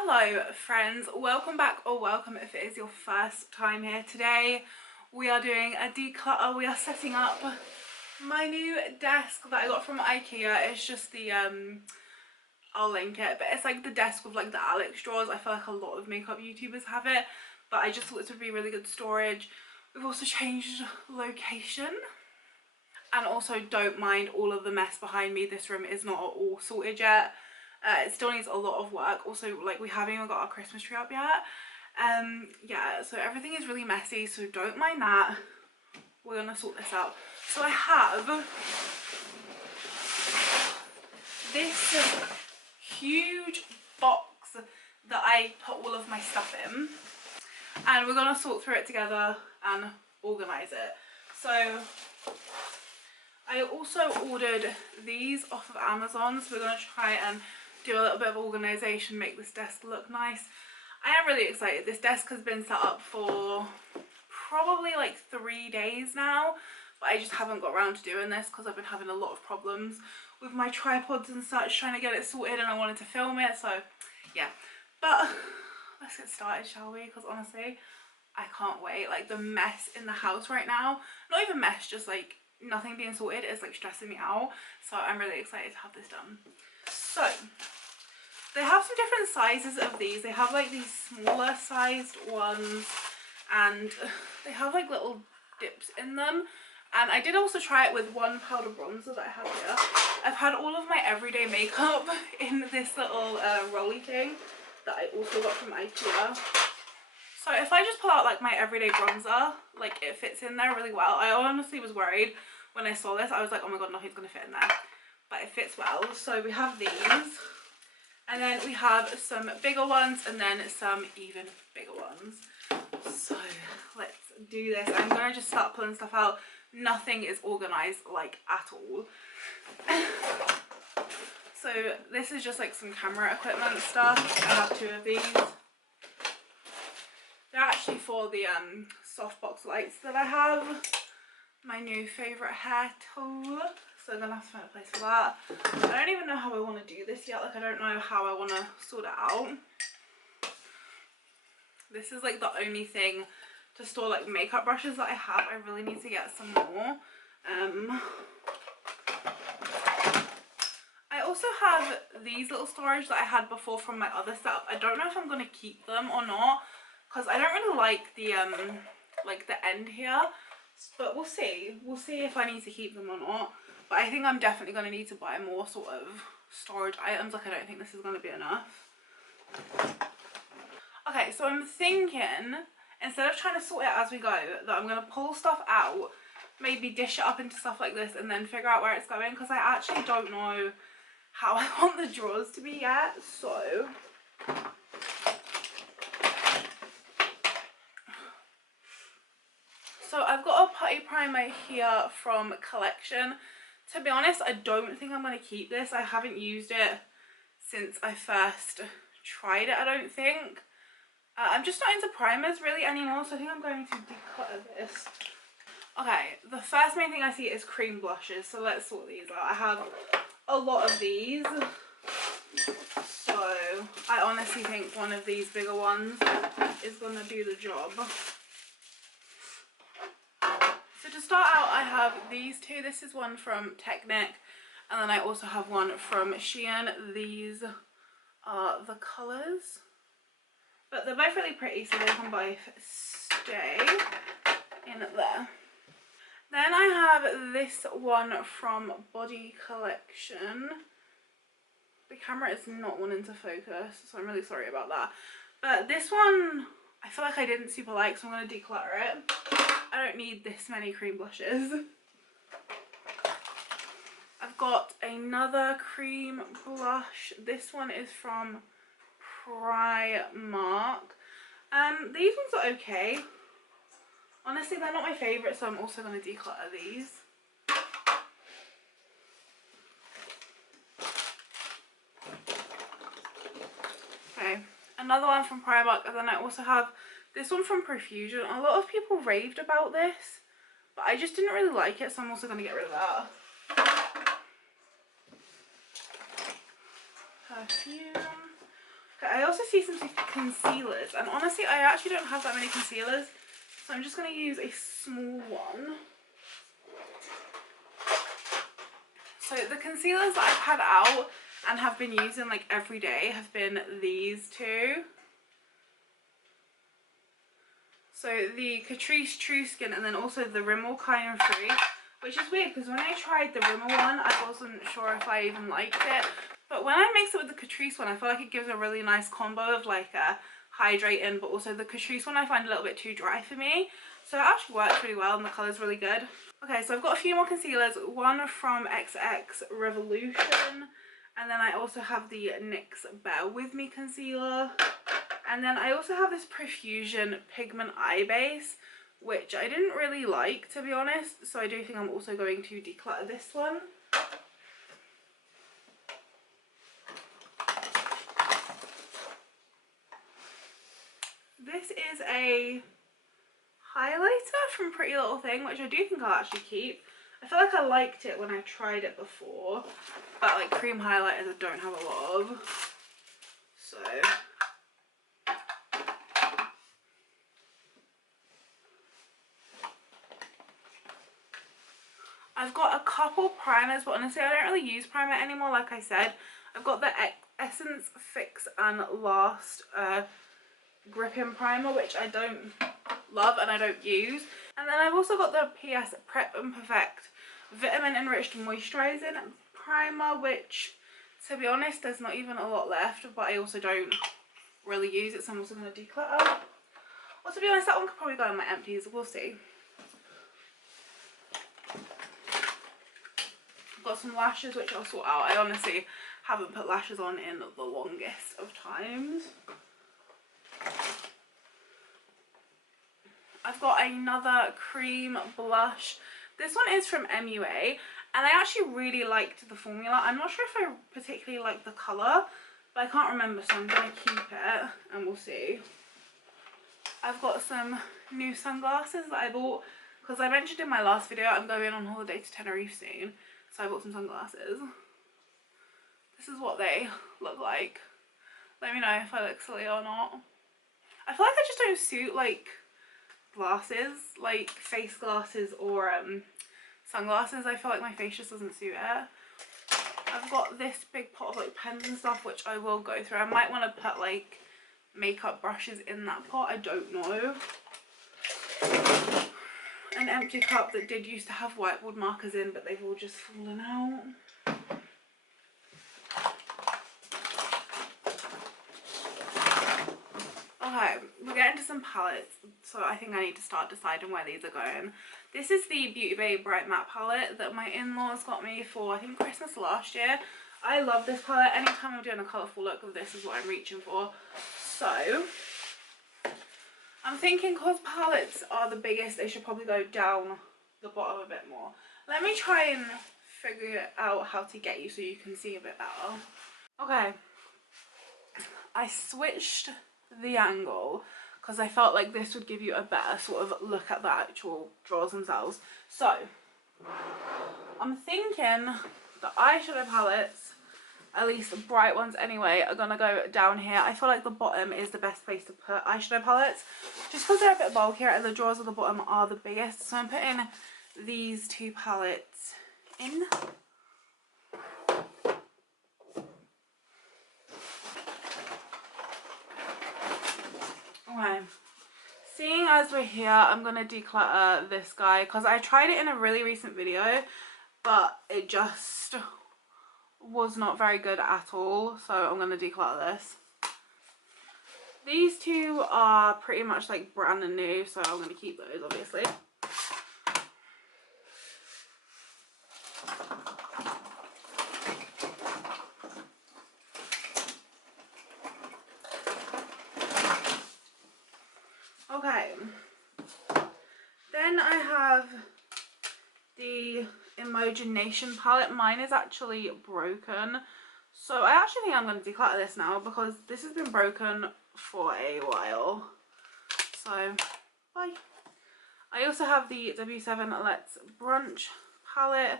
Hello friends, welcome back, or welcome if it is your first time here. Today we are doing a declutter. We are setting up my new desk that I got from IKEA. It's just the I'll link it, but it's like the desk with like the Alex drawers. I feel like a lot of makeup YouTubers have it, but I just thought this would be really good storage. We've also changed location, and also don't mind all of the mess behind me. This room is not all sorted yet. It still needs a lot of work. Also, like, we haven't even got our Christmas tree up yet. Yeah, so everything is really messy, so don't mind that. We're gonna sort this out. So I have this huge box that I put all of my stuff in, and we're gonna sort through it together and organize it. So I also ordered these off of Amazon, so we're gonna try and do a little bit of organization, make this desk look nice. I am really excited. This desk has been set up for probably like 3 days now, but I just haven't got around to doing this because I've been having a lot of problems with my tripods and such, trying to get it sorted, and I wanted to film it, so yeah. But let's get started, shall we? Because honestly, I can't wait. Like, the mess in the house right now, not even mess, just like nothing being sorted is like stressing me out, so I'm really excited to have this done. So they have some different sizes of these. They have like these smaller sized ones, and they have like little dips in them. And I did also try it with one powder bronzer that I have here. I've had all of my everyday makeup in this little rolly thing that I also got from IKEA. So if I just pull out like my everyday bronzer, like it fits in there really well. I honestly was worried when I saw this. I was like, oh my god, nothing's gonna fit in there, but it fits well. So we have these, and then we have some bigger ones, and then some even bigger ones. So let's do this. I'm gonna just start pulling stuff out. Nothing is organized like at all. So this is just like some camera equipment stuff. I have 2 of these. They're actually for the softbox lights that I have. My new favourite hair tool. So I'm going to have to find a place for that. I don't even know how I want to do this yet. Like, I don't know how I want to sort it out. This is like the only thing to store like makeup brushes that I have. I really need to get some more. I also have these little storage that I had before from my other setup. I don't know if I'm going to keep them or not, because I don't really like the end here, but we'll see if I need to keep them or not. But I think I'm definitely going to need to buy more sort of storage items. Like, I don't think this is going to be enough. Okay, so I'm thinking, instead of trying to sort it as we go, that I'm going to pull stuff out, maybe dish it up into stuff like this, and then figure out where it's going, because I actually don't know how I want the drawers to be yet. So I've got a putty primer here from Collection. To be honest, I don't think I'm going to keep this. I haven't used it since I first tried it, I don't think. I'm just not into primers really anymore, so I think I'm going to declutter this. Okay, the first main thing I see is cream blushes, so let's sort these out. I have a lot of these, so I honestly think one of these bigger ones is going to do the job. So to start out, I have these 2. This is one from Technic, and then I also have one from Shein. These are the colours, but they're both really pretty, so they can both stay in there. Then I have this one from Body Collection. The camera is not wanting to focus, so I'm really sorry about that. But this one, I feel like I didn't super like, so I'm going to declutter it. I don't need this many cream blushes. I've got another cream blush. This one is from Primark. These ones are okay. Honestly, they're not my favourite, so I'm also going to declutter these. Okay, another one from Primark, and then I also have this one from Profusion. A lot of people raved about this, but I just didn't really like it, so I'm also going to get rid of that. Perfume. Okay, I also see some concealers, and honestly I actually don't have that many concealers, so I'm just going to use a small one. So the concealers that I've had out and have been using like every day have been these two. So the Catrice True Skin, and then also the Rimmel Kind Free, which is weird because when I tried the Rimmel one I wasn't sure if I even liked it, but when I mix it with the Catrice one I feel like it gives a really nice combo of like a hydrating, but also the Catrice one I find a little bit too dry for me, so it actually works really well and the colour's really good. Okay, so I've got a few more concealers, one from XX Revolution, and then I also have the NYX Bear With Me concealer, and then I also have this Profusion Pigment Eye Base, which I didn't really like, to be honest, so I do think I'm also going to declutter this one. This is a highlighter from Pretty Little Thing, which I do think I'll actually keep. I feel like I liked it when I tried it before, but like cream highlighters I don't have a lot of, so I've got a couple primers, but honestly I don't really use primer anymore. Like I said, I've got the Essence Fix and Last gripping primer, which I don't love and I don't use, and then I've also got the PS Prep and Perfect Vitamin Enriched Moisturizing Primer, which to be honest there's not even a lot left, but I also don't really use it, so I'm also going to declutter. Well, to be honest, that one could probably go in my empties, we'll see. I've got some lashes which I'll sort out. I honestly haven't put lashes on in the longest of times. I've got another cream blush. This one is from MUA, and I actually really liked the formula. I'm not sure if I particularly like the colour, but I can't remember, so I'm going to keep it and we'll see. I've got some new sunglasses that I bought because I mentioned in my last video I'm going on holiday to Tenerife soon, so I bought some sunglasses. This is what they look like. Let me know if I look silly or not. I feel like I just don't suit like glasses, like face glasses or sunglasses. I feel like my face just doesn't suit it. I've got this big pot of like pens and stuff which I will go through. I might want to put like makeup brushes in that pot, I don't know. An empty cup that did used to have whiteboard markers in, but they've all just fallen out. Okay, we're getting to some palettes, so I think I need to start deciding where these are going. This is the Beauty Bay Bright Matte palette that my in-laws got me for, I think, Christmas last year. I love this palette. Anytime I'm doing a colourful look, this is what I'm reaching for. So, I'm thinking because palettes are the biggest, they should probably go down the bottom a bit more. Let me try and figure out how to get you so you can see a bit better. Okay, I switched the angle because I felt like this would give you a better sort of look at the actual drawers themselves. So I'm thinking the eyeshadow palettes, at least the bright ones anyway, are gonna go down here. I feel like the bottom is the best place to put eyeshadow palettes just because they're a bit bulkier and the drawers at the bottom are the biggest. So I'm putting these two palettes in. Okay, seeing as we're here, I'm gonna declutter this guy because I tried it in a really recent video, but it just was not very good at all, so I'm gonna declutter this. These two are pretty much like brand new, so I'm gonna keep those obviously. Okay, then I have the Imagination palette. Mine is actually broken, so I actually think I'm going to declutter this now because this has been broken for a while. So bye. I also have the W7 Let's Brunch palette,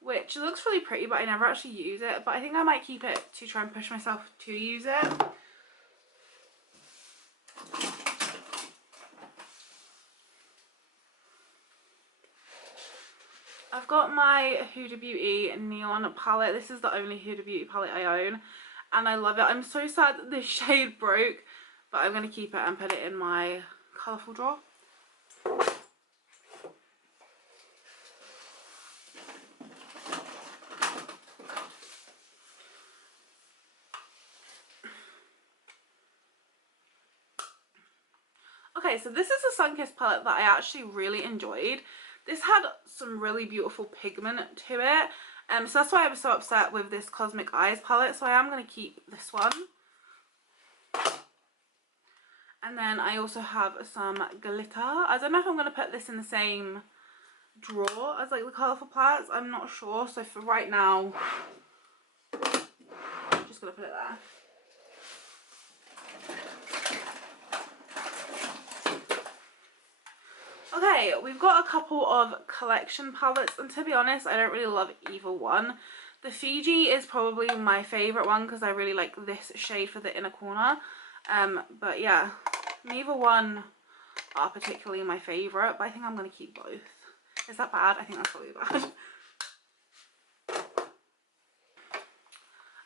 which looks really pretty, but I never actually use it, but I think I might keep it to try and push myself to use it. I've got my Huda Beauty Neon palette. This is the only Huda Beauty palette I own, and I love it. I'm so sad that this shade broke, but I'm going to keep it and put it in my colourful drawer. Okay, so this is a Sunkissed palette that I actually really enjoyed. This had some really beautiful pigment to it, so that's why I was so upset with this Cosmic Eyes palette, so I am going to keep this one. And then I also have some glitter. I don't know if I'm going to put this in the same drawer as like the colourful palettes, I'm not sure, so for right now I'm just going to put it there. Okay, we've got a couple of collection palettes, and to be honest, I don't really love either one. The Fiji is probably my favourite one because I really like this shade for the inner corner. But yeah, neither one are particularly my favourite, but I think I'm going to keep both. Is that bad? I think that's probably bad.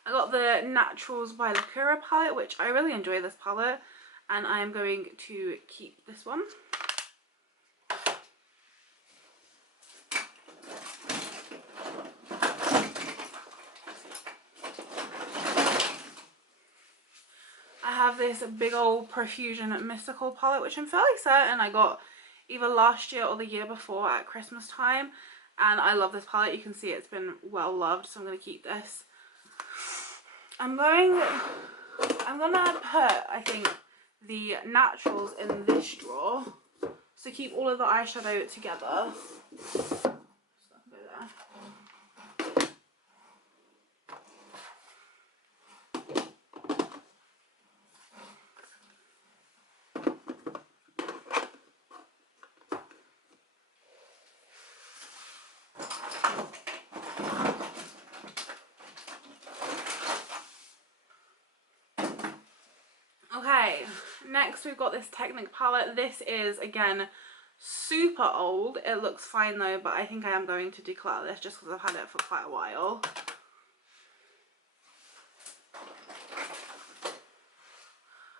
I got the Naturals by Lacura palette, which I really enjoy this palette, and I'm going to keep this one. I have this big old Profusion Mystical palette, which I'm fairly certain I got either last year or the year before at Christmas time, and I love this palette. You can see it's been well loved, so I'm going to keep this. I'm gonna put, I think, the Naturals in this drawer, so keep all of the eyeshadow together. So go there. Okay, next we've got this Technic palette. This is, again, super old. It looks fine though, but I think I am going to declutter this just because I've had it for quite a while.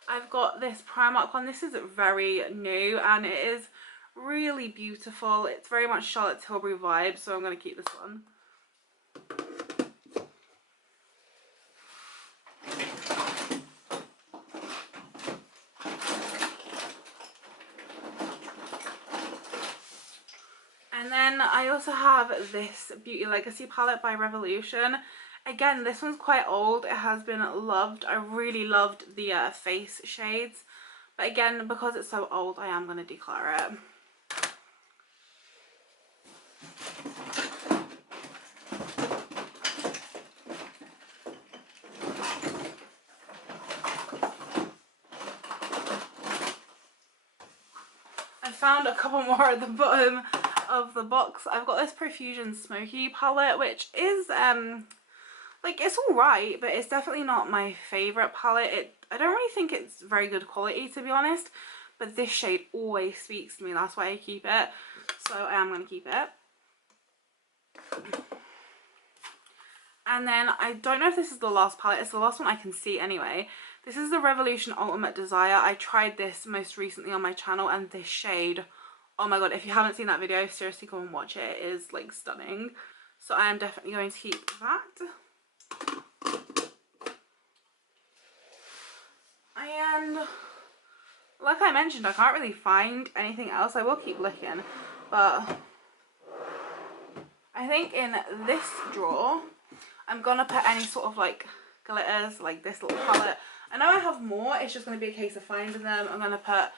I've got this Primark one. This is very new and it is really beautiful. It's very much Charlotte Tilbury vibe, so I'm going to keep this one. And then I also have this Beauty Legacy palette by Revolution. Again, this one's quite old. It has been loved. I really loved the face shades. But again, because it's so old, I am going to declutter it. I found a couple more at the bottom of the box. I've got this Profusion Smoky palette, which is like, it's alright, but it's definitely not my favourite palette. I don't really think it's very good quality, to be honest, but this shade always speaks to me. That's why I keep it, so I am going to keep it. And then I don't know if this is the last palette. It's the last one I can see anyway. This is the Revolution Ultimate Desire. I tried this most recently on my channel, and this shade, oh my god, if you haven't seen that video, seriously go and watch it. It is like stunning. So I am definitely going to keep that. And like I mentioned, I can't really find anything else. I will keep looking, but I think in this drawer I'm gonna put any sort of like glitters, like this little palette. I know I have more, it's just going to be a case of finding them. I'm going to put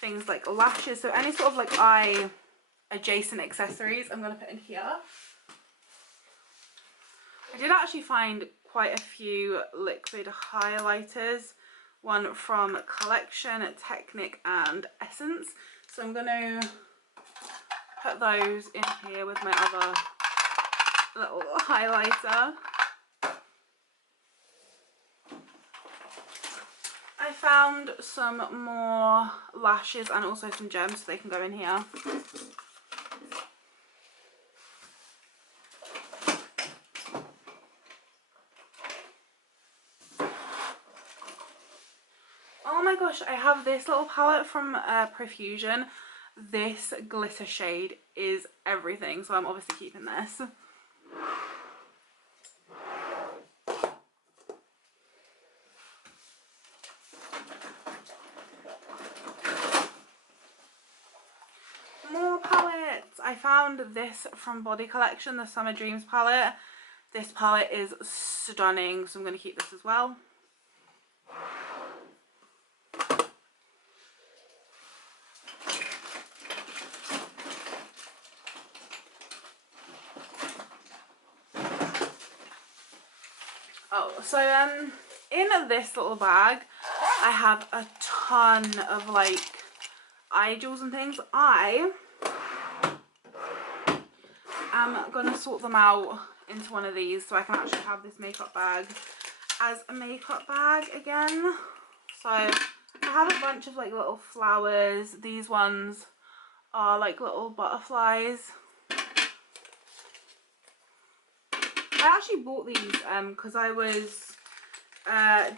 things like lashes, so any sort of like eye adjacent accessories I'm going to put in here. I did actually find quite a few liquid highlighters, one from Collection, Technic and Essence, so I'm going to put those in here with my other little highlighter. I found some more lashes and also some gems, so they can go in here. Oh my gosh, I have this little palette from Profusion. This glitter shade is everything, so I'm obviously keeping this. More palettes. I found this from Body Collection, the Summer Dreams palette. This palette is stunning, so I'm going to keep this as well. Oh, so in this little bag, I have a ton of like eye jewels and things. I am gonna sort them out into one of these so I can actually have this makeup bag as a makeup bag again. So I have a bunch of like little flowers. These ones are like little butterflies. I actually bought these because I was I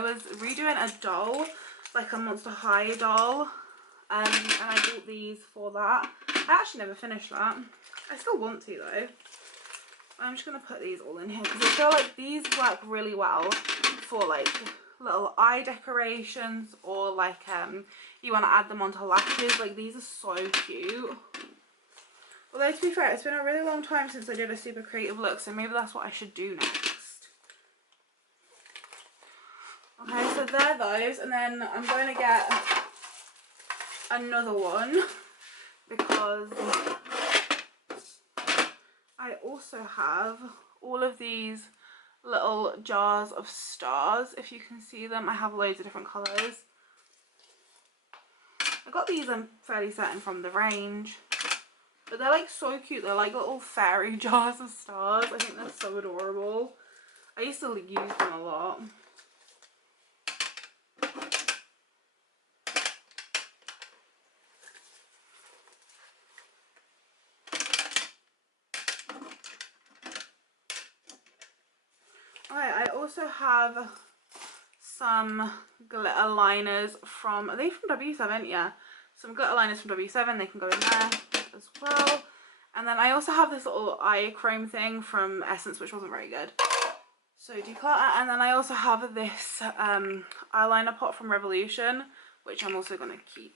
was redoing a doll, like a Monster High doll, and I bought these for that. I actually never finished that. I still want to though. I'm just going to put these all in here because I feel like these work really well for like little eye decorations, or like you want to add them onto lashes. Like these are so cute. Although to be fair, it's been a really long time since I did a super creative look, so maybe that's what I should do next. Okay, so they're those, and then I'm going to get another one because I also have all of these little jars of stars. If you can see them, I have loads of different colours. I got these, I'm fairly certain, from the range. But they're like so cute. They're like little fairy jars of stars. I think they're so adorable. I used to use them a lot. Alright, I also have some glitter liners from, are they from W7? Yeah. Some glitter liners from W7. They can go in there as well. And then I also have this little eye chrome thing from Essence, which wasn't very good. So Declutter. And then I also have this eyeliner pot from Revolution, which I'm also going to keep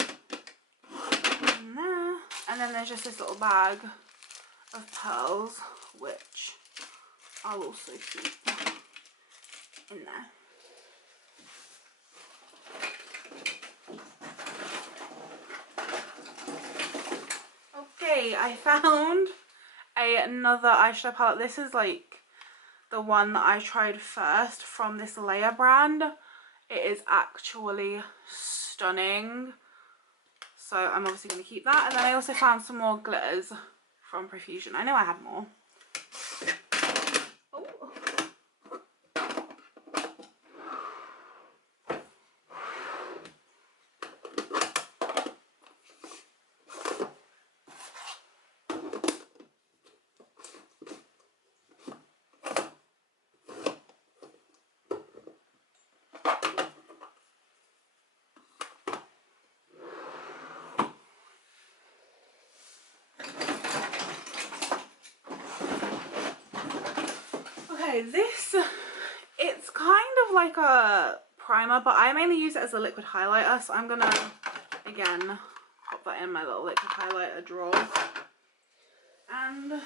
in there. And then there's just this little bag of pearls, which I'll also keep in there. Okay, I found another eyeshadow palette. This is like the one that I tried first from this Layer brand. It is actually stunning. So I'm obviously going to keep that. And then I also found some more glitters from Profusion. I know I had more. Oh. Okay, this, it's kind of like a primer, but I mainly use it as a liquid highlighter, so I'm gonna again pop that in my little liquid highlighter drawer. And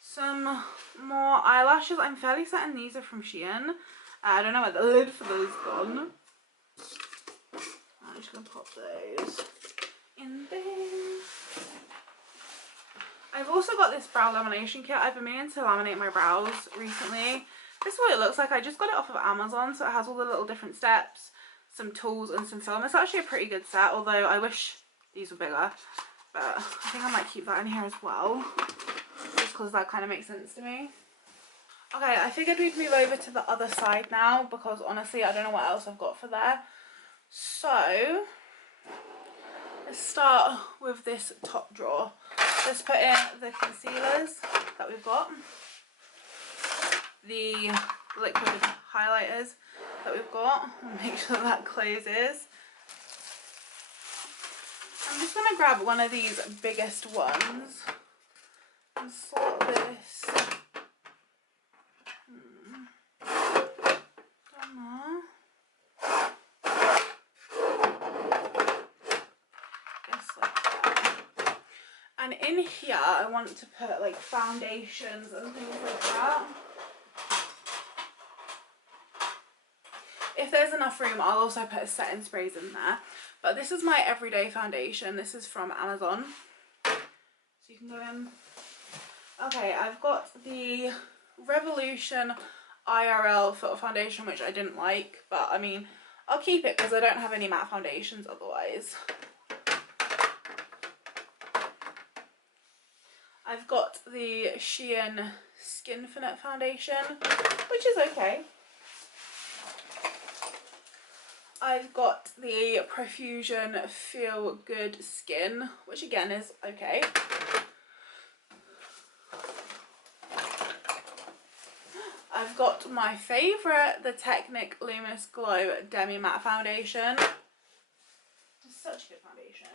some more eyelashes. I'm fairly certain these are from Shein. I don't know where the lid for those gone. I'm just gonna pop those in there. I've also got this brow lamination kit. I've been meaning to laminate my brows recently. This is what it looks like. I just got it off of Amazon, so it has all the little different steps, some tools and some film. It's actually a pretty good set, although I wish these were bigger. But I think I might keep that in here as well, just because that kind of makes sense to me. Okay, I figured we'd move over to the other side now, because honestly I don't know what else I've got for there. So let's start with this top drawer. Just put in the concealers that we've got, the liquid highlighters that we've got, and make sure that closes. I'm just going to grab one of these biggest ones and sort this. Just like that. And in here I want to put like foundations and things like that. If there's enough room, I'll also put setting sprays in there. But this is my everyday foundation. This is from Amazon. So you can go in. Okay, I've got the Revolution IRL Filter Foundation, which I didn't like. But I mean, I'll keep it because I don't have any matte foundations otherwise. I've got the Shein Skinfinite Foundation, which is okay. I've got the Profusion Feel Good Skin, which again is okay. I've got my favourite, the Technic Luminous Glow Demi Matte Foundation. It's such a good foundation.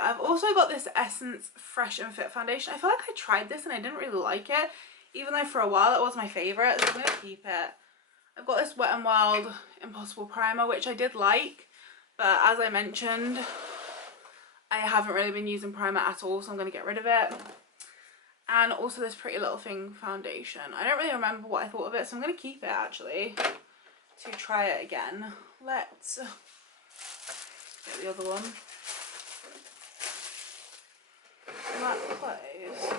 I've also got this Essence Fresh and Fit foundation. I feel like I tried this and I didn't really like it, even though for a while it was my favourite, so I'm going to keep it. I've got this Wet n Wild Impossible Primer, which I did like, but as I mentioned, I haven't really been using primer at all, so I'm going to get rid of it. And also this Pretty Little Thing foundation. I don't really remember what I thought of it, so I'm going to keep it actually to try it again. Let's get the other one. That close.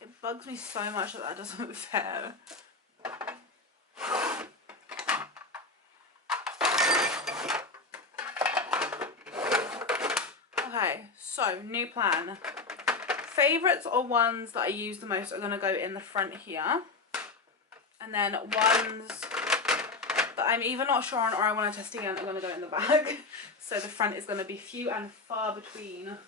It bugs me so much that that doesn't fit. Okay, so new plan. Favourites or ones that I use the most are going to go in the front here. And then ones that I'm either not sure on or I want to test again are going to go in the back. So the front is going to be few and far between.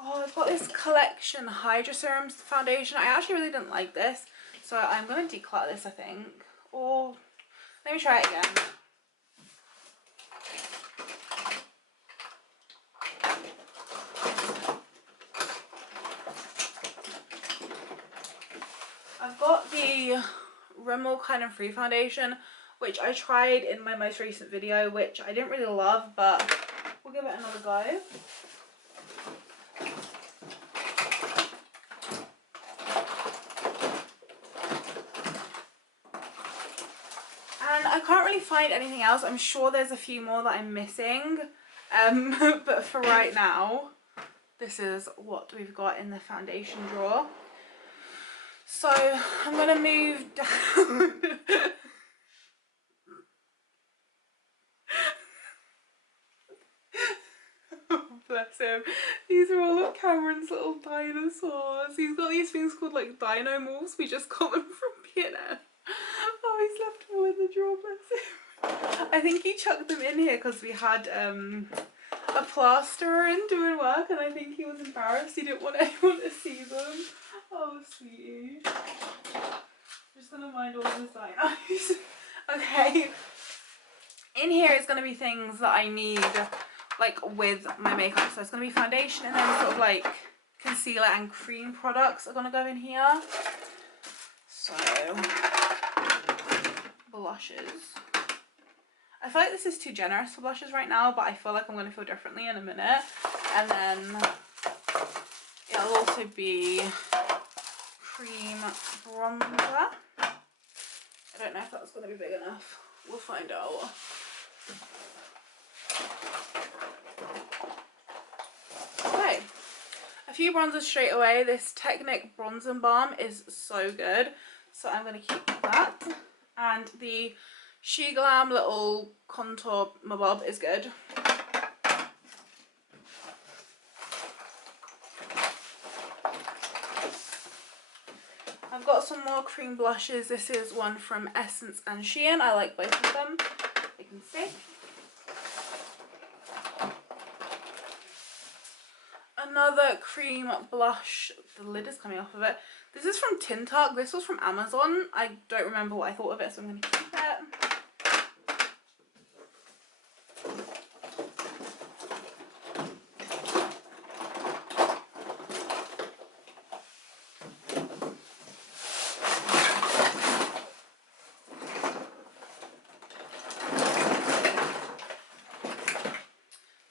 Oh, I've got this Collection Hydra Serums foundation. I actually really didn't like this, so I'm going to declutter this, I think. Or let me try it again. I've got the Rimmel Kind of Free foundation, which I tried in my most recent video, which I didn't really love, but we'll give it another go. And I can't really find anything else. I'm sure there's a few more that I'm missing, but for right now, this is what we've got in the foundation drawer. So I'm going to move down. Oh, bless him. These are all of Cameron's little dinosaurs. He's got these things called like dino morphs. We just got them from P&M. Oh, he's left them all in the drawer, bless him. I think he chucked them in here because we had a plasterer in doing work, and I think he was embarrassed. He didn't want anyone to see them. Oh, sweetie. Just gonna mind all his dinos. Okay. In here is gonna be things that I need, like, with my makeup. So it's gonna be foundation, and then sort of like concealer and cream products are gonna go in here. So, blushes. I feel like this is too generous for blushes right now, but I feel like I'm gonna feel differently in a minute. And then it'll also be cream bronzer. I don't know if that's going to be big enough. We'll find out. Okay, a few bronzers straight away. This Technic Bronzing Balm is so good, so I'm going to keep that. And the She Glam little contour mabob is good. I've got some more cream blushes. This is one from Essence and Shein. I like both of them. You can see. Another cream blush. The lid is coming off of it. This is from Tintuck. This was from Amazon. I don't remember what I thought of it, so I'm going to keep it.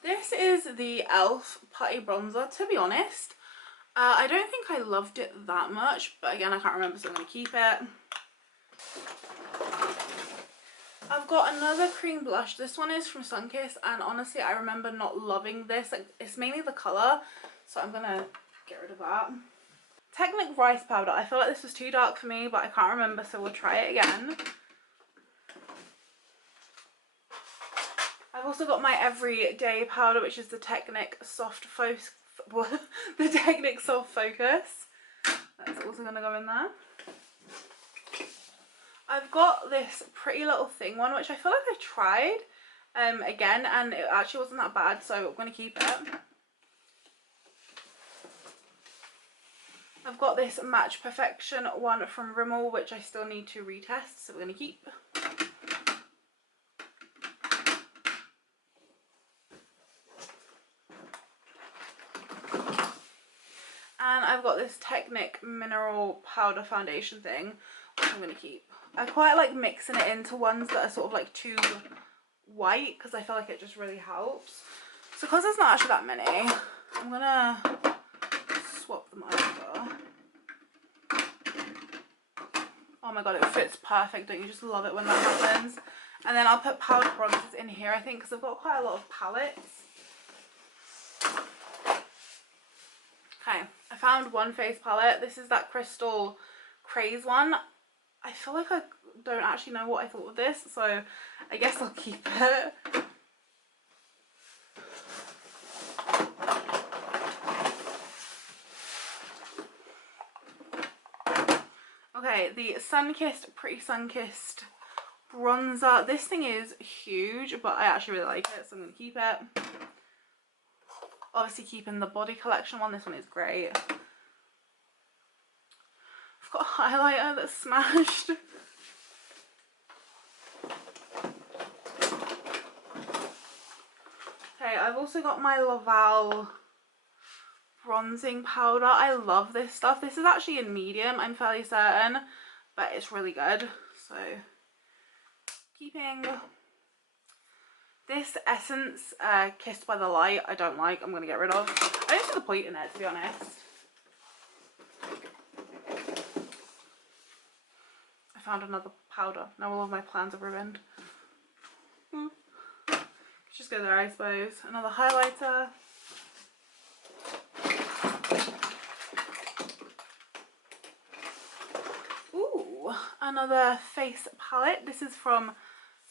This is the e.l.f. Putty Bronzer. To be honest, I don't think I loved it that much, but again, I can't remember, so I'm going to keep it. I've got another cream blush. This one is from Sunkissed, and honestly, I remember not loving this. Like, it's mainly the colour, so I'm going to get rid of that. Technic Rice Powder. I feel like this was too dark for me, but I can't remember, so we'll try it again. I've also got my everyday powder, which is the Technic Soft Focus. The Technic Soft Focus. That's also going to go in there. I've got this Pretty Little Thing one, which I feel like I tried again, and it actually wasn't that bad, so I'm going to keep it. I've got this Match Perfection one from Rimmel, which I still need to retest, so we're going to keep. And I've got this Technic Mineral Powder Foundation thing, which I'm going to keep. I quite like mixing it into ones that are sort of like too white, because I feel like it just really helps. So because there's not actually that many, I'm going to swap them over. Oh my god, it fits perfect. Don't you just love it when that happens? And then I'll put powder bronzers in here, I think, because I've got quite a lot of palettes. Okay, I found one face palette. This is that Crystal Craze one. I feel like I don't actually know what I thought of this, so I guess I'll keep it. Okay, the Sunkissed Pretty Sunkissed bronzer. This thing is huge, but I actually really like it, so I'm going to keep it. Obviously keeping the Body Collection one. This one is great. I've got a highlighter that's smashed. Okay, I've also got my Laval bronzing powder. I love this stuff. This is actually in medium, I'm fairly certain, but it's really good. So, keeping this Essence Kissed by the Light. I don't like. I'm going to get rid of. I don't see the point in it, to be honest. I found another powder. Now all of my plans are ruined. Just go there, I suppose. Another highlighter. Ooh, another face palette. This is from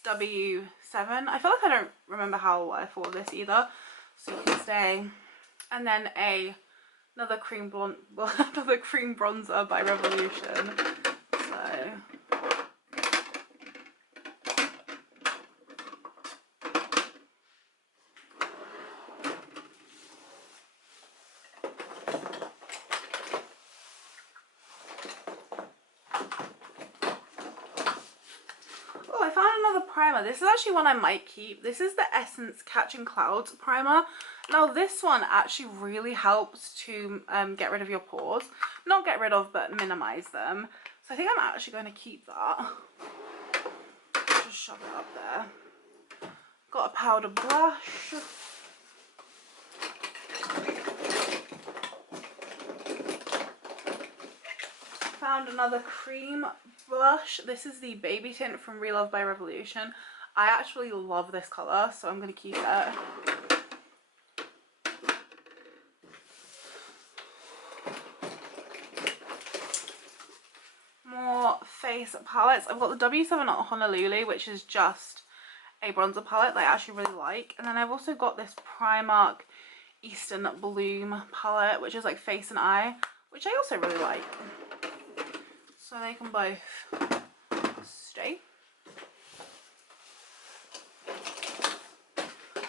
W7. I feel like I don't remember how I thought of this either, so you can stay. And then another cream bronzer by Revolution. So I found another primer. This is actually one I might keep. This is the Essence Catching Clouds primer. Now this one actually really helps to get rid of your pores. Not get rid of, but minimize them. So I think I'm actually going to keep that. Just shove it up there. Got a powder blush. Found another cream blush. This is the Baby Tint from Relove by Revolution. I actually love this colour, so I'm going to keep it. More face palettes. I've got the W7 Honolulu, which is just a bronzer palette that I actually really like. And then I've also got this Primark Eastern Bloom palette, which is like face and eye, which I also really like. So they can both stay.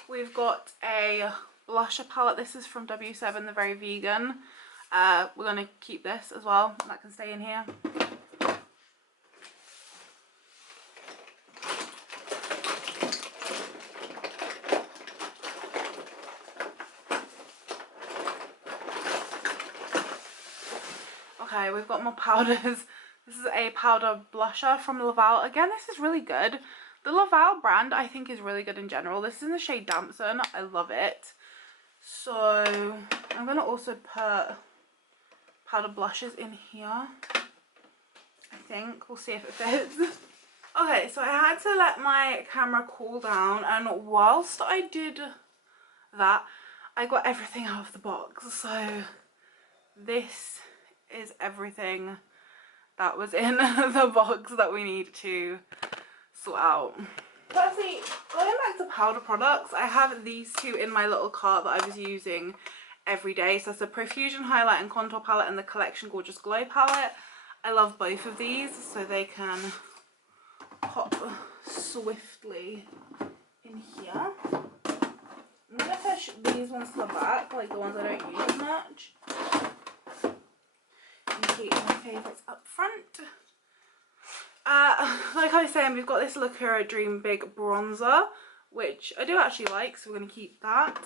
We've got a blusher palette. This is from W7, the Very Vegan. We're going to keep this as well. That can stay in here. Okay, we've got more powders. This is a powder blusher from Laval. Again, this is really good. The Laval brand I think is really good in general. This is in the shade Damson. I love it. So I'm going to also put powder blushes in here. I think. We'll see if it fits. Okay, so I had to let my camera cool down, and whilst I did that, I got everything out of the box. So this is everything that was in the box that we need to sort out. Firstly, going back to powder products, I have these two in my little cart that I was using every day. So it's the Profusion Highlight and Contour Palette and the Collection Gorgeous Glow Palette. I love both of these, so they can pop swiftly in here. I'm going to push these ones to the back, like the ones I don't use much, and keep my favourites up front. Like I was saying, we've got this Lacura Dream Big Bronzer, which I do actually like, so we're going to keep that.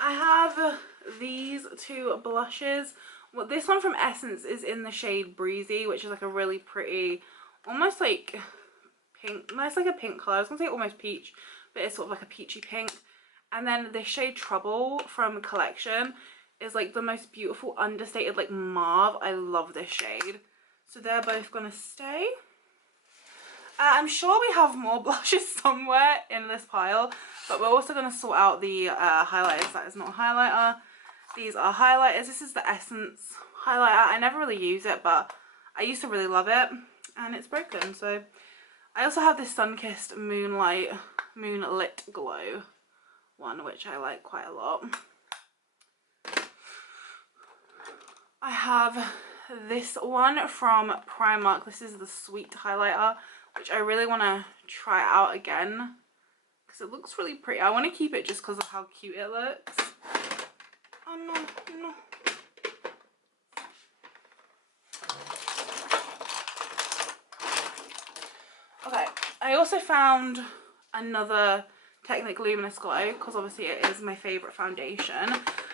I have these two blushes. Well, this one from Essence is in the shade Breezy, which is like a really pretty, almost like pink, it's like a pink colour. I was going to say almost peach, but it's sort of like a peachy pink. And then this shade Trouble from Collection is like the most beautiful understated like mauve. I love this shade. So they're both going to stay. I'm sure we have more blushes somewhere in this pile, but we're also going to sort out the highlighters. That is not a highlighter. These are highlighters. This is the Essence highlighter. I never really use it, but I used to really love it, and it's broken. So I also have this Sunkissed Moonlit Glow one, which I like quite a lot. I have this one from Primark. This is the Sweet highlighter, which I really want to try out again because it looks really pretty. I want to keep it just because of how cute it looks. Oh no, no. Okay, I also found another Technic Luminous Glow because obviously it is my favourite foundation.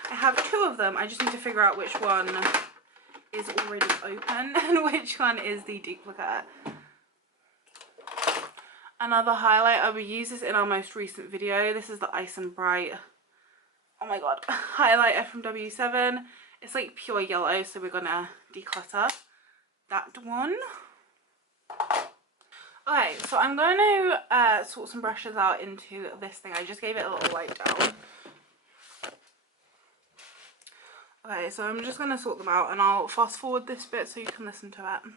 I have two of them. I just need to figure out which one is already open and which one is the DECLUTTER. Another highlighter, we used this in our most recent video. This is the Ice and Bright, oh my god, highlighter from W7. It's like pure yellow, so we're gonna declutter that one. Okay, so I'm going to sort some brushes out into this thing. I just gave it a little wipe down. Okay, so I'm just going to sort them out, and I'll fast forward this bit so you can listen to it.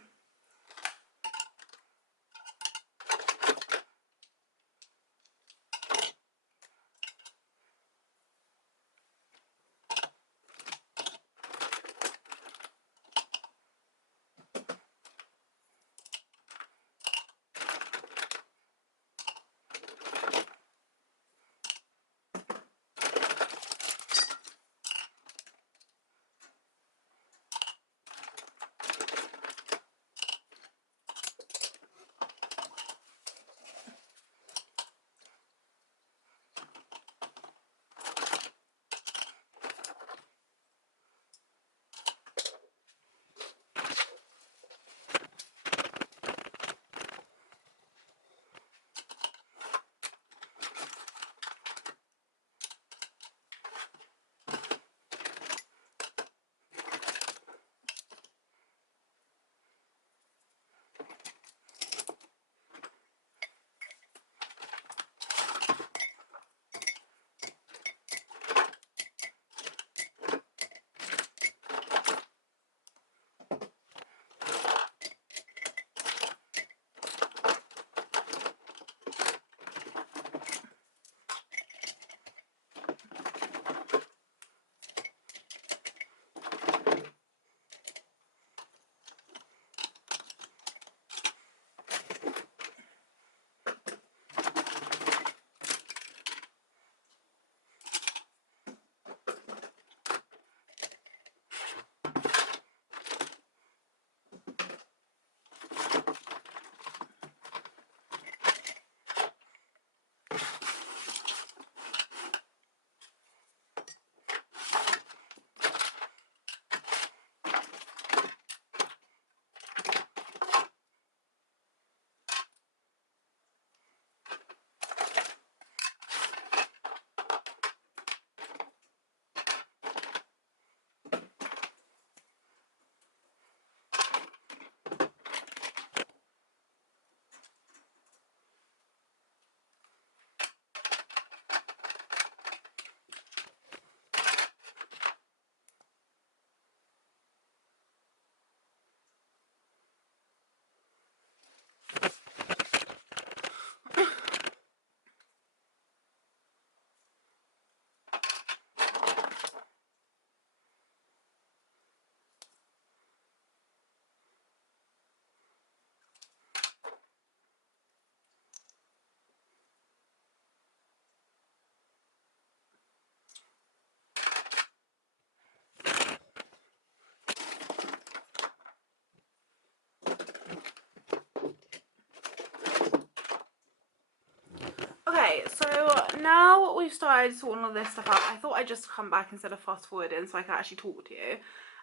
now we've started sorting all this stuff out, I thought I'd just come back instead of fast forwarding so I can actually talk to you.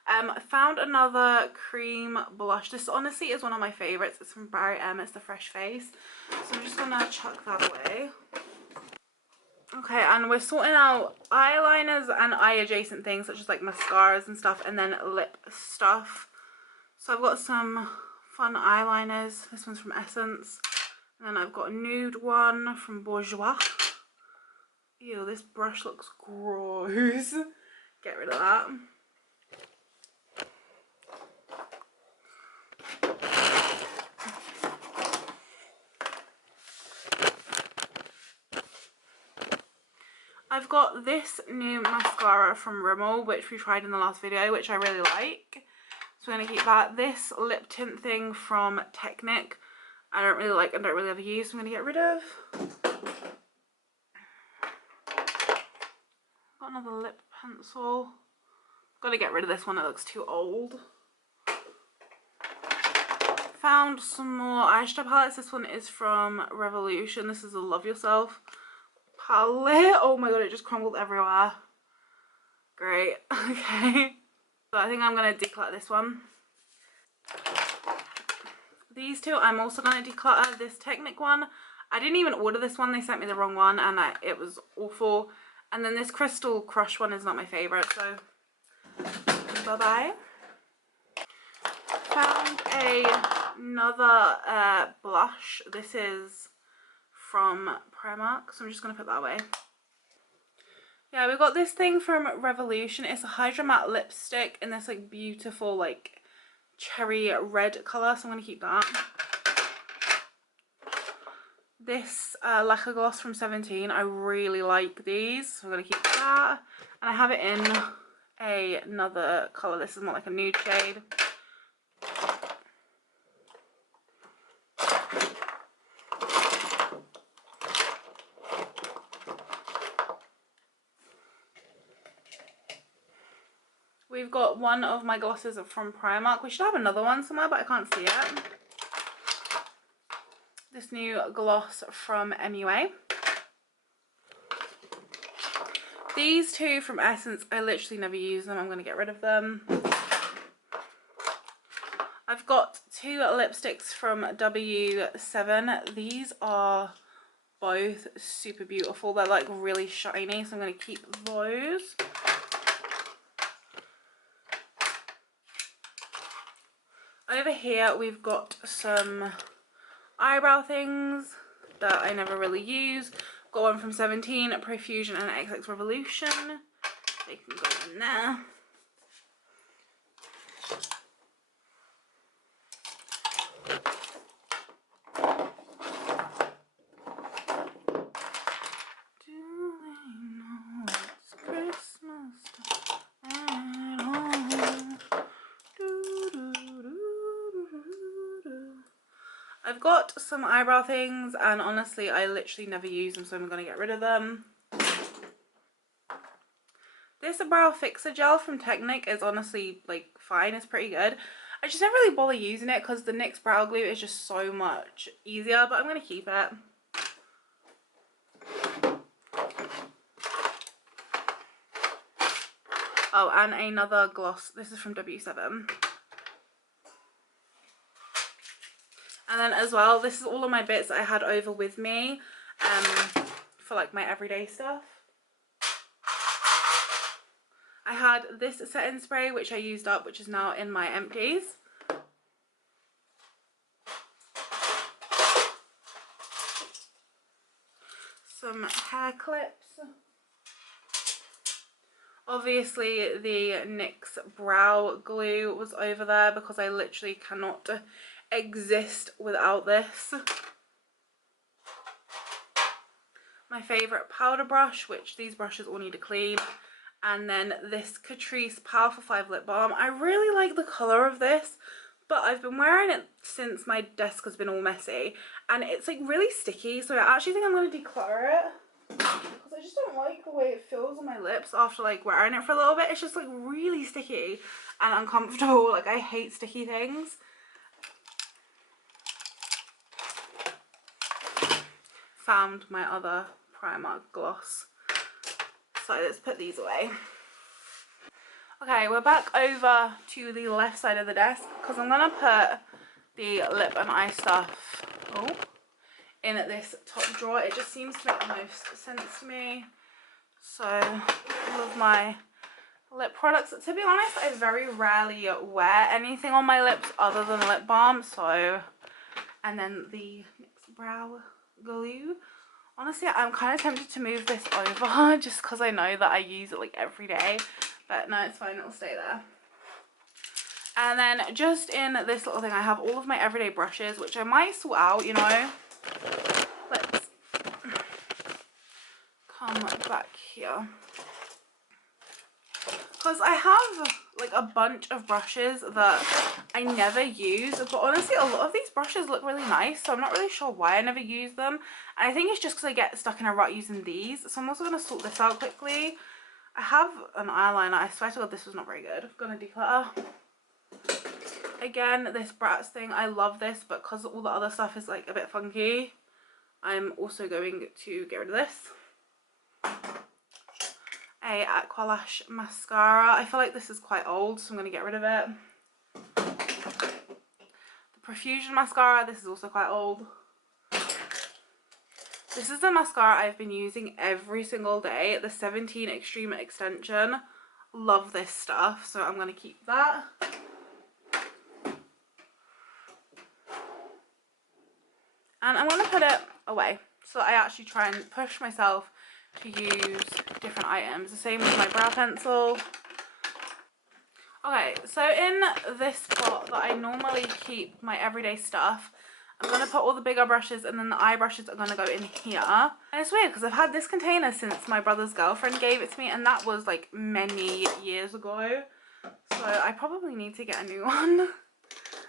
I found another cream blush. This honestly is one of my favorites. It's from Barry M. It's the Fresh Face. So I'm just gonna chuck that away. Okay, and we're sorting out eyeliners and eye adjacent things such as like mascaras and stuff, and then lip stuff. So I've got some fun eyeliners. This one's from Essence. And then I've got a nude one from Bourjois. Ew, this brush looks gross. Get rid of that. I've got this new mascara from Rimmel, which we tried in the last video, which I really like. So we're going to keep that. This lip tint thing from Technic, I don't really like and don't really ever use, so I'm going to get rid of. Got another lip pencil. Got to get rid of this one, it looks too old. Found some more eyeshadow palettes. This one is from Revolution. This is a Love Yourself palette. Oh my god, it just crumbled everywhere. Great. Okay. So I think I'm going to declutter this one. These two I'm also going to declutter. This Technic one, I didn't even order this one. They sent me the wrong one and it was awful. And then this Crystal Crush one is not my favourite. So bye-bye. Found another blush. This is from Primark, so I'm just going to put that away. Yeah, we got this thing from Revolution. It's a Hydra Matte lipstick in this like beautiful like cherry red colour, so I'm going to keep that. This Lacquer Gloss from 17, I really like these, so I'm going to keep that. And I have it in another colour. This is more like a nude shade. We've got one of my glosses from Primark. We should have another one somewhere, but I can't see it. This new gloss from MUA. These two from Essence, I literally never use them. I'm going to get rid of them. I've got two lipsticks from W7. These are both super beautiful. They're like really shiny, so I'm going to keep those. Over here we've got some eyebrow things that I never really use. Got one from 17, Profusion and XX Revolution. They can go in there. I've got some eyebrow things and honestly I literally never use them, so I'm going to get rid of them. This brow fixer gel from Technic is honestly like fine, it's pretty good. I just never really bother using it because the NYX brow glue is just so much easier, but I'm going to keep it. Oh, and another gloss. This is from W7. And then as well, this is all of my bits that I had over with me for like my everyday stuff. I had this setting spray which I used up, which is now in my empties. Some hair clips. Obviously the NYX brow glue was over there because I literally cannot exist without this. My favourite powder brush, which these brushes all need a clean. And then this Catrice Powerful 5 lip balm. I really like the colour of this, but I've been wearing it since my desk has been all messy. And it's like really sticky, so I actually think I'm going to declutter it. Because I just don't like the way it feels on my lips after like wearing it for a little bit. It's just like really sticky and uncomfortable. Like I hate sticky things. Found my other Primark gloss. So let's put these away. Okay, we're back over to the left side of the desk because I'm going to put the lip and eye stuff in this top drawer. It just seems to make the most sense to me. So all of my lip products. To be honest, I very rarely wear anything on my lips other than lip balm. So, and then the NYX brow glue. Honestly, I'm kind of tempted to move this over just because I know that I use it like every day. But no, it's fine, it'll stay there. And then just in this little thing, I have all of my everyday brushes, which I might sort out, you know. Let's come back here. Because I have like a bunch of brushes that I never use, but honestly a lot of these brushes look really nice, so I'm not really sure why I never use them. And I think it's just because I get stuck in a rut using these. So I'm also going to sort this out quickly. I have an eyeliner. I swear to God this was not very good. I'm going to declutter. Again, this Bratz thing, I love this, but because all the other stuff is like a bit funky, I'm also going to get rid of this. A Aqualash mascara. I feel like this is quite old, so I'm going to get rid of it. The Profusion mascara. This is also quite old. This is the mascara I've been using every single day. The 17 Extreme Extension. Love this stuff, so I'm going to keep that. And I'm going to put it away. So I actually try and push myself to use different items. The same with my brow pencil. Okay, so in this spot that I normally keep my everyday stuff, I'm going to put all the bigger brushes, and then the eye brushes are going to go in here. And it's weird because I've had this container since my brother's girlfriend gave it to me, and that was like many years ago. So I probably need to get a new one.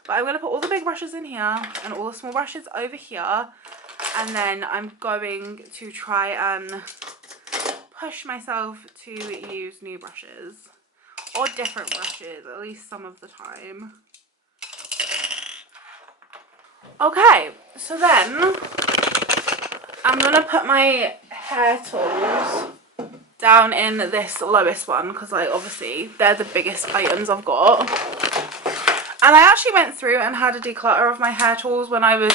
But I'm going to put all the big brushes in here and all the small brushes over here. And then I'm going to try and push myself to use new brushes. Or different brushes, at least some of the time. Okay, so then I'm going to put my hair tools down in this lowest one because like obviously they're the biggest items I've got. And I actually went through and had a declutter of my hair tools when I was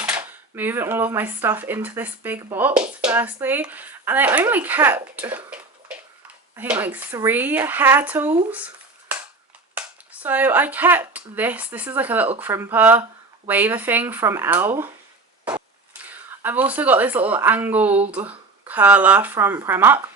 moving all of my stuff into this big box firstly. And I only kept, I think like 3 hair tools. So I kept this. This is like a little crimper waver thing from Elle. I've also got this little angled curler from Primark.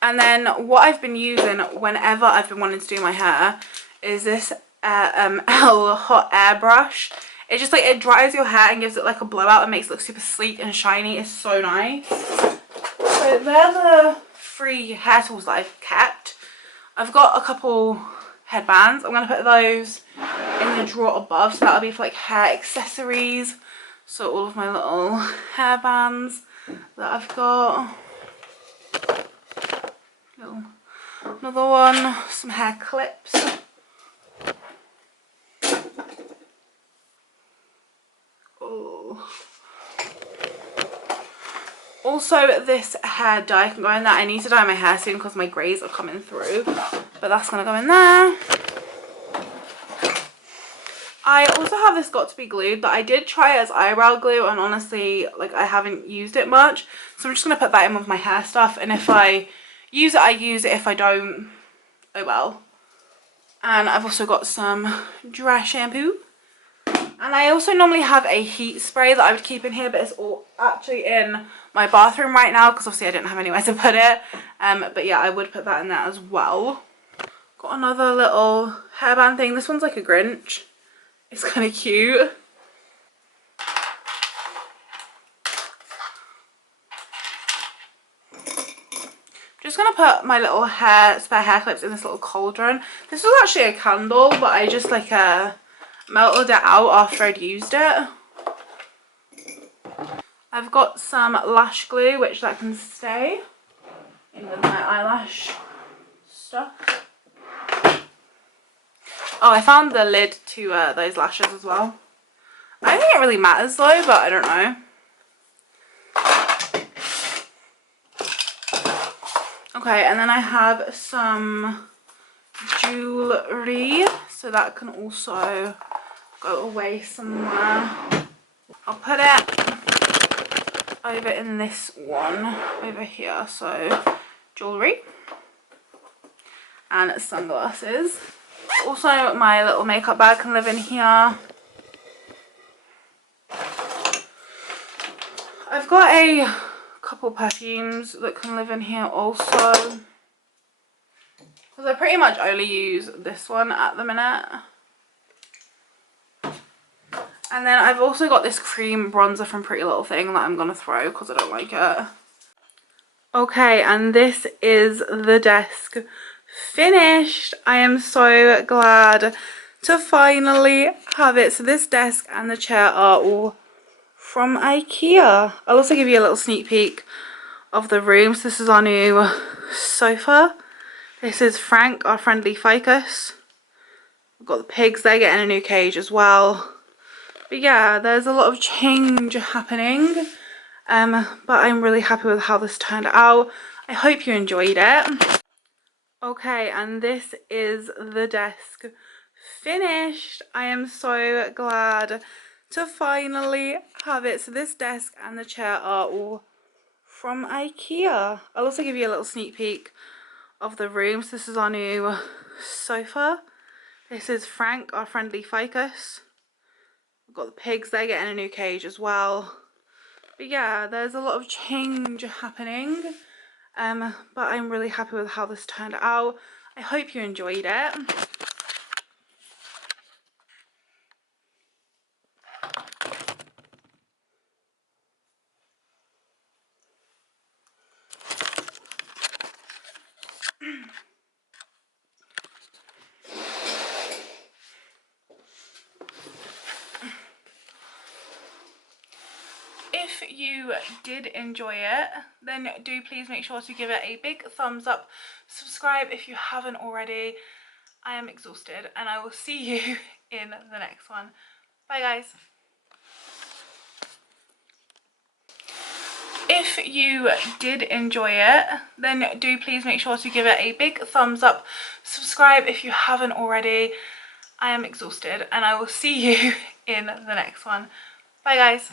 And then what I've been using whenever I've been wanting to do my hair is this Elle hot air brush. It just like, it dries your hair and gives it like a blowout and makes it look super sleek and shiny. It's so nice. So they're the 3 hair tools that I've kept. I've got a couple headbands. I'm going to put those in the drawer above, so that'll be for like hair accessories. So all of my little hair bands that I've got. Another one, some hair clips. Oh. Also this hair dye can go in there. I need to dye my hair soon because my greys are coming through, but that's going to go in there. I also have this Got To Be glued that I did try as eyebrow glue, and honestly like I haven't used it much, so I'm just going to put that in with my hair stuff, and if I use it I use it, if I don't, oh well. And I've also got some dry shampoo, and I also normally have a heat spray that I would keep in here, but it's all actually in my bathroom right now because obviously I didn't have anywhere to put it. But yeah, I would put that in there as well. Got another little hairband thing. This one's like a Grinch. It's kind of cute. Just gonna put my little spare hair clips in this little cauldron. This was actually a candle, but I just like melted it out after I'd used it. I've got some lash glue, which that can stay in with my eyelash stuff. Oh, I found the lid to those lashes as well. I don't think it really matters though, but I don't know. Okay, and then I have some jewellery, so that can also go away somewhere. I'll put it over in this one over here. So jewellery and sunglasses. Also my little makeup bag can live in here. I've got a couple perfumes that can live in here also, because I pretty much only use this one at the minute. And then I've also got this cream bronzer from Pretty Little Thing that I'm gonna throw because I don't like it. Okay, and this is the desk finished. I am so glad to finally have it. So this desk and the chair are all from IKEA. I'll also give you a little sneak peek of the room. So this is our new sofa. This is Frank, our friendly ficus. We've got the pigs, they're getting a new cage as well. But yeah, there's a lot of change happening. But I'm really happy with how this turned out. I hope you enjoyed it. Okay, and this is the desk finished. I am so glad to finally have it. So this desk and the chair are all from IKEA. I'll also give you a little sneak peek of the room. So this is our new sofa. This is Frank, our friendly ficus. We've got the pigs, they're getting a new cage as well. But yeah, there's a lot of change happening. But I'm really happy with how this turned out. I hope you enjoyed it. If you did enjoy it, then do please make sure to give it a big thumbs up. Subscribe if you haven't already. I am exhausted and I will see you in the next one. Bye guys. If you did enjoy it, then do please make sure to give it a big thumbs up. Subscribe if you haven't already. I am exhausted and I will see you in the next one. Bye guys.